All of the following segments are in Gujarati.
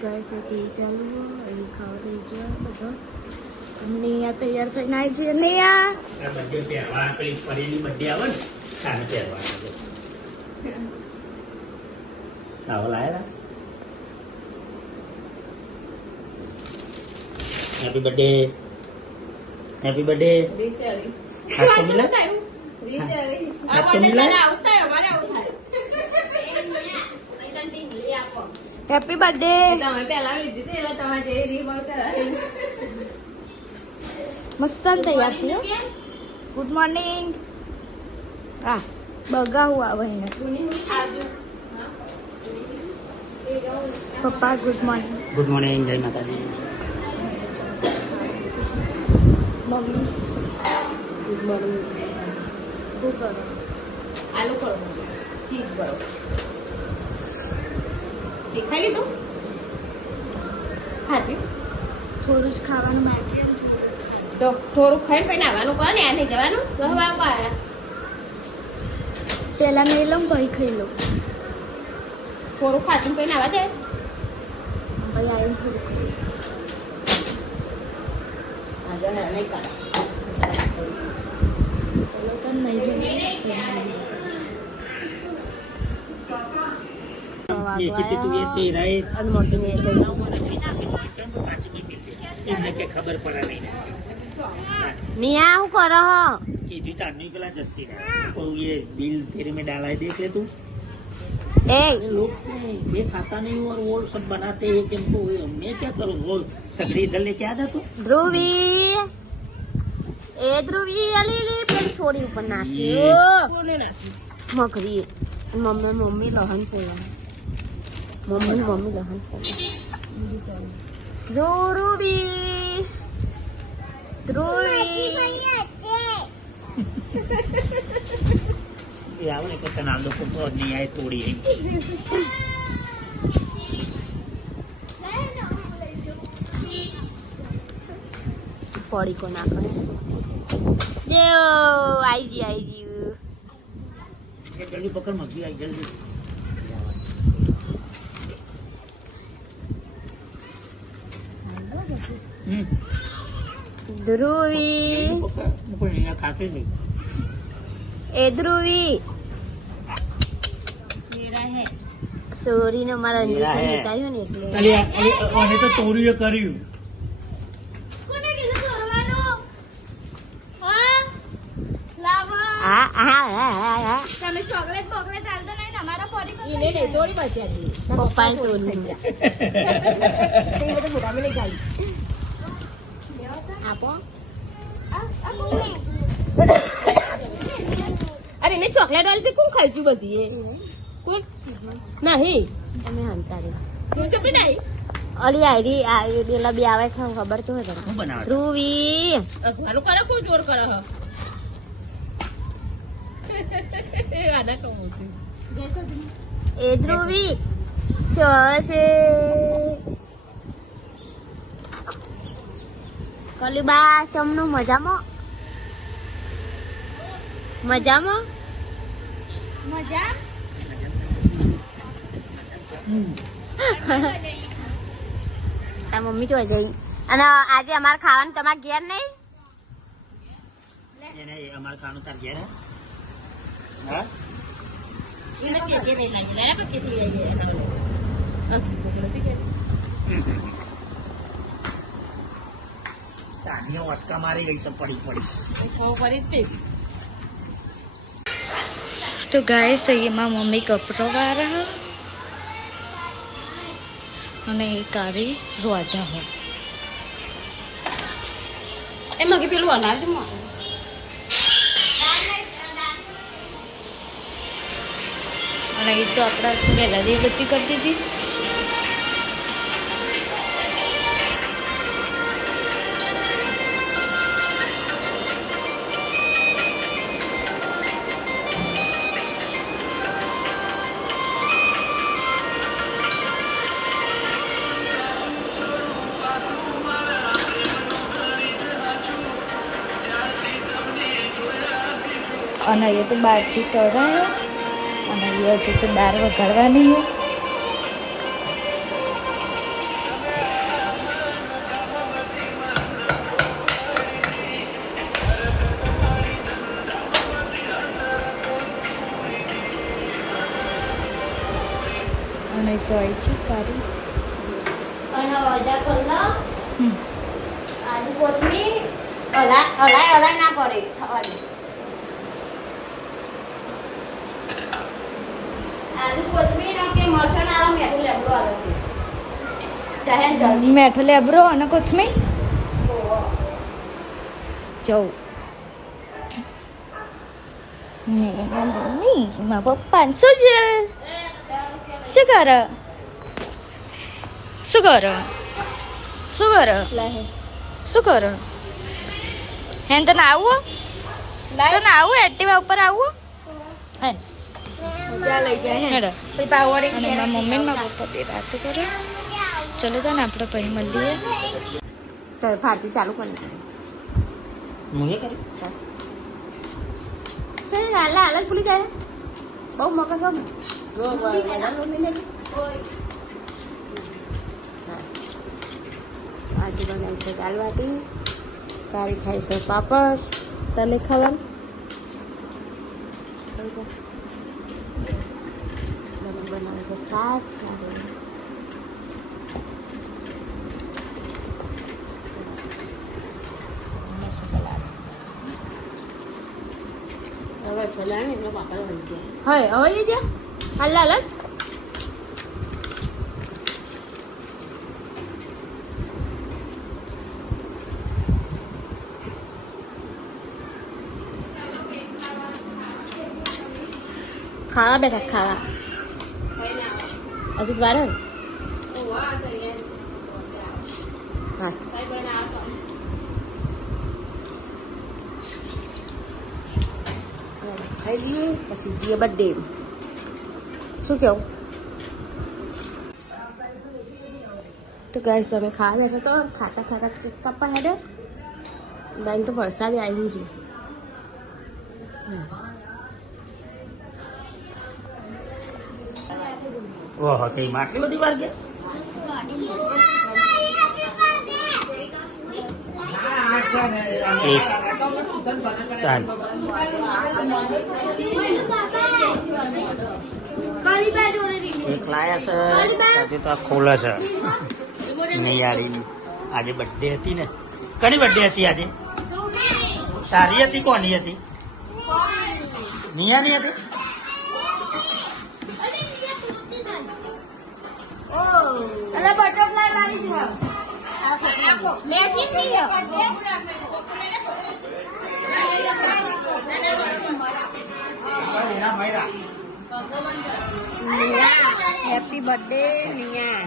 ગાઈસ એ ટીવી ચાલુ હોય ખાવા થઈ ગયો બધો નેયા તૈયાર થઈને આવી છે નેયા આ બર્થડે પહેરવા પેલી પરીની બર્થડે આવે ને સાને પહેરવા આવો લાયેલા હેપી બર્થડે હેપી બર્થડે હાથ તો મિલા હાથ તો મિલા હેપી બર્થડે મસ્ત તૈયાર થયો ગુડ મોર્નિંગ હા બગા હું આવે પપ્પા ગુડ મોર્નિંગ જય માતાજી મમ્મી ગુડ મોર્નિંગ શું કરો આલુ કરો ચીઝ કરો દેખાઈ લીધું હાથી થોડું જ ખાવાનું બાકી તો થોડું ખાઈને પછી આવવાનું કરો ને આ નહીં જવાનું રહેવા આવ્યા પેલા નહીં લઉં કઈ ખાઈ લઉં થોડું ખાતું પછી આવવા જાય પછી આવીને થોડું ખાઈ આજે નહીં કરે ચલો તો નહીં ये कितने तू ये तेरा है અને મોટી ને છે इन्हें क्या खबर पड़ा नहीं નિયા હું કરો कि तू चांदनी कला जस्सी है तो ये बिल तेरे में डाला है देख ले तू એ अरे लोग ये खाता नहीं और वो सब बनाते हैं किंतु मैं क्या करूँ वो सगड़ी इधर लेके आ जा तू ધ્રુવી એ ધ્રુવી અલી પેલી છોડી ઉપર નાખ્યો મકરી મમ્મી લહન પોલા મમ્મી લહન પોલા ધ્રુવી ये आवने को तनाव को तो नहीं आए तोड़ी है પડી કો નાખે દેવ આઈ જી ये जल्दी पकड़ मछली आई जल्दी ધ્રુવી कोई नहीं खाते नहीं એ ધ્રુવી સોરી ને મારા ઇન્જેક્શન નીકાળ્યું ને એટલે અને તો તોડીએ કર્યું તમે ચોકલેટ બોકલેટ આલતો નહીં ને અમારા પોડી પપ્પા સોરી આપો અરે એને ચોકલેટ વાળી કોણ ખાઈ ગયું બધી કોણ નહીં તમે હંતા રે અલી આયરી પેલા બે આવે ખબર તો હોય હું બનાવ ધ્રુવી ભાલો કરે કોઈ જોર કરે હ આના કહું છું એ ધ્રુવી ચોસે કલીબા તમનું મજામાં મજા તાર મમ્મી તો જઈ અને આજે અમારે ખાવાનું તમારે ઘેર નહીં એને અમાર ખાનું તાર ઘેર હા એને કે નહીં લાગે લેરા કે થી આવી ચાંદીઓ વસકા મારી ગઈ છે પડી तो गाइस ये माँ मम्मी कपड़ो वाला અને એ કારી રોજા હો એમાં કે પેલું હલાવજો માં અને એ તો આપણા પહેલા દીવબત્તી કરતી હતી અને એ તો બારથી તળાયો અને એ હજુ તો દાળ વઘારવાની હોય છે કારી. અને અજા ખોલો આદુ કોથમી હલાય ના પડે થવા દે. આદુ કોથમી ના કે મરચાં આલો મેઠું લેબડો આલો ચાહે જલ્દી મેઠો લેબરો અને કોથમીર જવું. મારા પપ્પા શું છે? શું કરે? શું કરે? શું કરે? શું કરે? હે તને આવું? તને આવું એક્ટિવા ઉપર આવું? હે ચાલ લઈ જાય હેડો. પછી પાવડી અને મારા મમ્મી ને મારા પપ્પા બે વાતો કરે. ચલો તો ને આપણે પછી મળીએ. ફાટી ચાલુ કરી હું એ કર્યું હાલ જ ભૂલી જાય બહુ મગજ આજે બનાવી છે દાળ બાટી, કાળી ખાઈ છે પાપડ, તને ખાવાનું બનાવે છે સાસ. હવે હવે જા હાલ હાલ ખાવા બેઠા ખાવા હજુ વાર હા ખાઈ લઈએ પછી જઈએ બર્થડે. શું કેવું? તો ગાઈસ અમે ખાવા બેઠા તો ખાતા ખાતા કેક કાપવા હેડે બેન તો વરસાદ આવી રહ્યું. ઓહો કઈ આટલી બધી વાર ગયા એક લાયા છે હજી તો ખોલે છે નિયાળી. આજે બર્થડે હતી ને. કની બર્થડે હતી આજે? તારી હતી? કોની હતી? નિયાની હતી? Happy birthday Nia.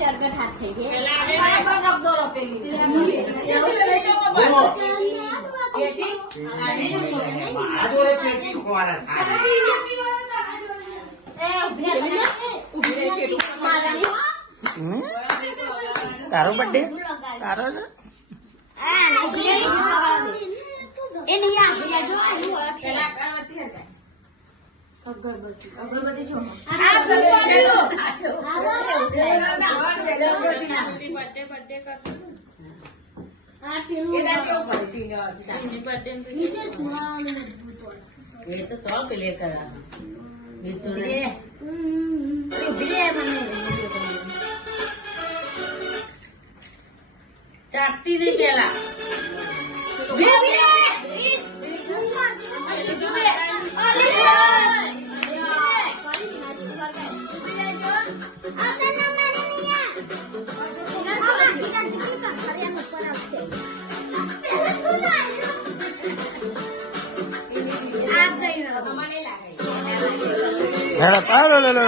ચરકટ હાથ થઈ તારો બર્થડે તારો છે? ચાટતી નહીં પેલા હેડો પાડો લે લો.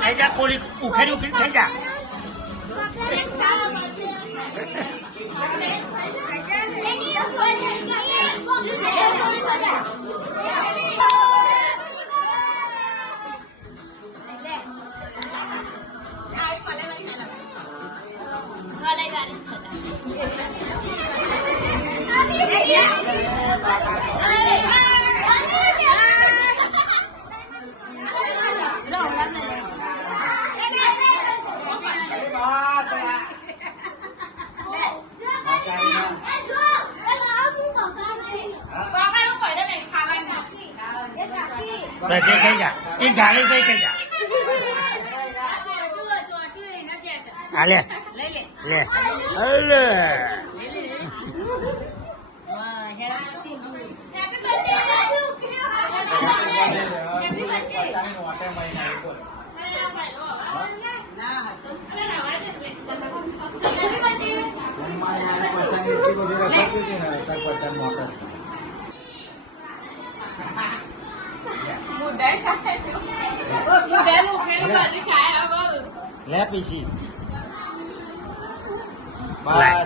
ખાઈ જા કોલી ઉખેડી ઉખેડી ખાઈ જા બસ એ ખાઈ જા એ ગાળી થઈ ખાઈ જા હાલે લે અલે લે પીસી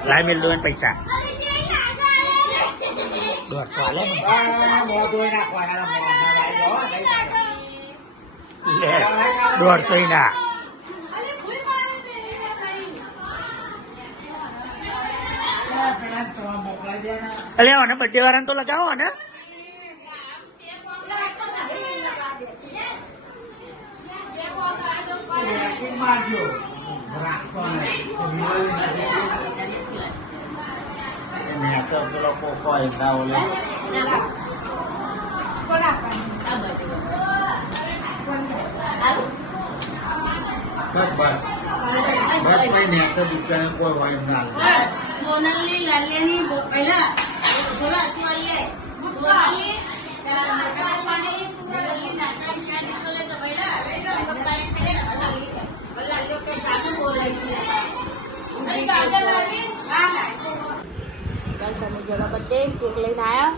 લાઈ મેલ દો પૈસા 150 હાલે લે 150 ના અલે આને બર્થડે વાળાને તો લગાવો ને સોનલી લાલિયાની પહેલા બોલા સોનલી સોનલી બર્થડે કેક લઈને આવ્યા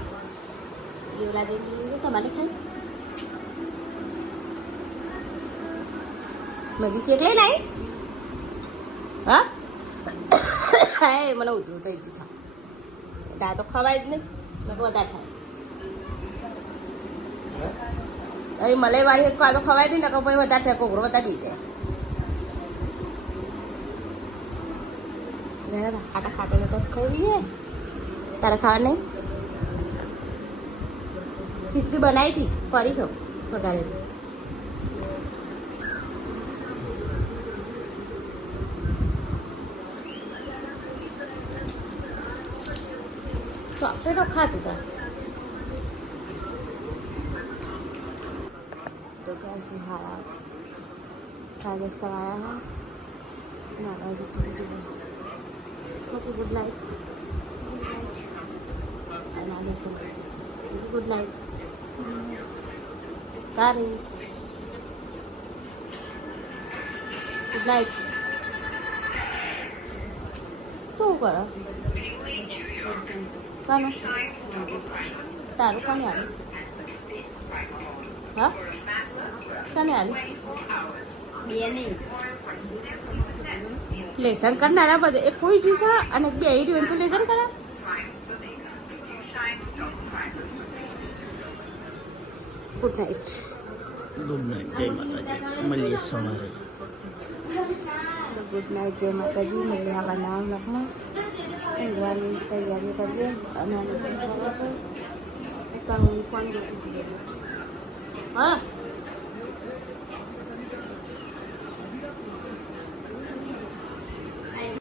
દેવલા જઈને તમારે ખાઈ મેગી કેક લઈને આવી હા હા મને ઉજવું થઈ ગયું છે આ તો ખવાય જ નહીં વધારે થાય અહીં મલાઈ વાળી એક તો ખવાય નહીં ને ભાઈ વધારે થાય કોકરો વધારે પી જાય ખાતા ખાતા તો ખાઈએ તારે ખાવા નહીં ખીચડી બનાવી હતી ફરી ખાવ વઘારેલી ચોકલેટો ખાતું હતા તો कैसे हारा राजस्थान आया है okay good night good night सारी गुड नाइट तू कर कान तारू काने आली હા કાને આલી બેની લેસન કરનારા બધે એક કોઈ જીસા અને બે રહ્યું તો લેસન કરા ગુડ નાઇટ જય માતાજી મળીએ સવારે ગુડ નાઇટ જય માતાજી મળીએ આવા નામ લખમાં ઊંઘવાની તૈયારી કરીએ અને ફોન હા